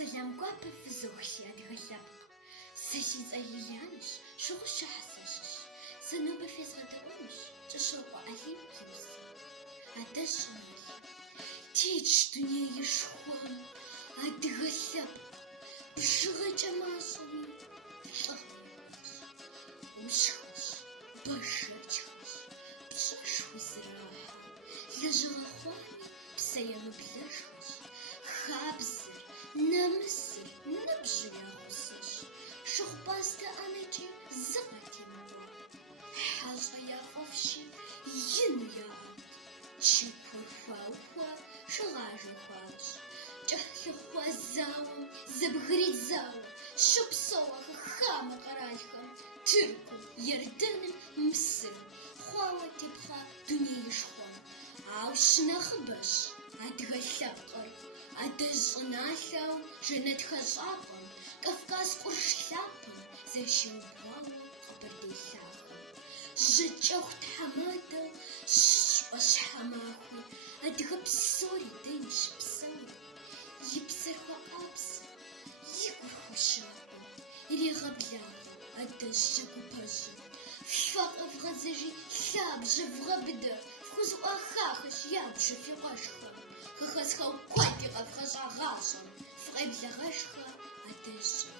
Selam guape fızoxi adğelap. Seşiz Lilianeş, şoğuşa hasaşış. Zanobe fezğadağımış, çaşoğu alim kimsi. Adaşınız. Teç dünyayı şuan, adğelap. Bışığa maşını. Ушхаш, башачхаш, пшашху зраха, лежалахуани, псаяну блешхаш, хабзыр, намысыр, набжуяхусаш, шухбаста анечи зыгатимава, хажа яфовши, ину яат, чипурхуахуа, шагажухаш, чахлихуа зауам, забгрит зауам, шупсоаха хама каральхам, Türk'ü, Yerdan'ın Mısır, Хуава тепха дунейшхуам, ау шынахъыбэщ адыгэлъэпкъыр, адэжьӏыналъэу жэнэтхэщӏапӏэм, Кавказ къурш лъапэм зэщиубгъуауэ къэбэрдей-лъахэм. Жьэкӏэху тхьэмадэу щыщӏэ щхьэмахуи, адыгэ псори дэм щыпсэуэ, и псэр хуэӏапсэ, и гур хуэшапӏэ, ирегъэблагъэ адэжькӏэ гупэжьым. Фэ къэвгъэзэжи лъабжьэ вгъэбыдэ, фхузэӏуахахэщ ябжьэ фи къуэшхэм. Хэхэсхэу куэди къэвгъэщӏа гъащӏэм, фыкъеблэгъэшхэ адэжькӏэ.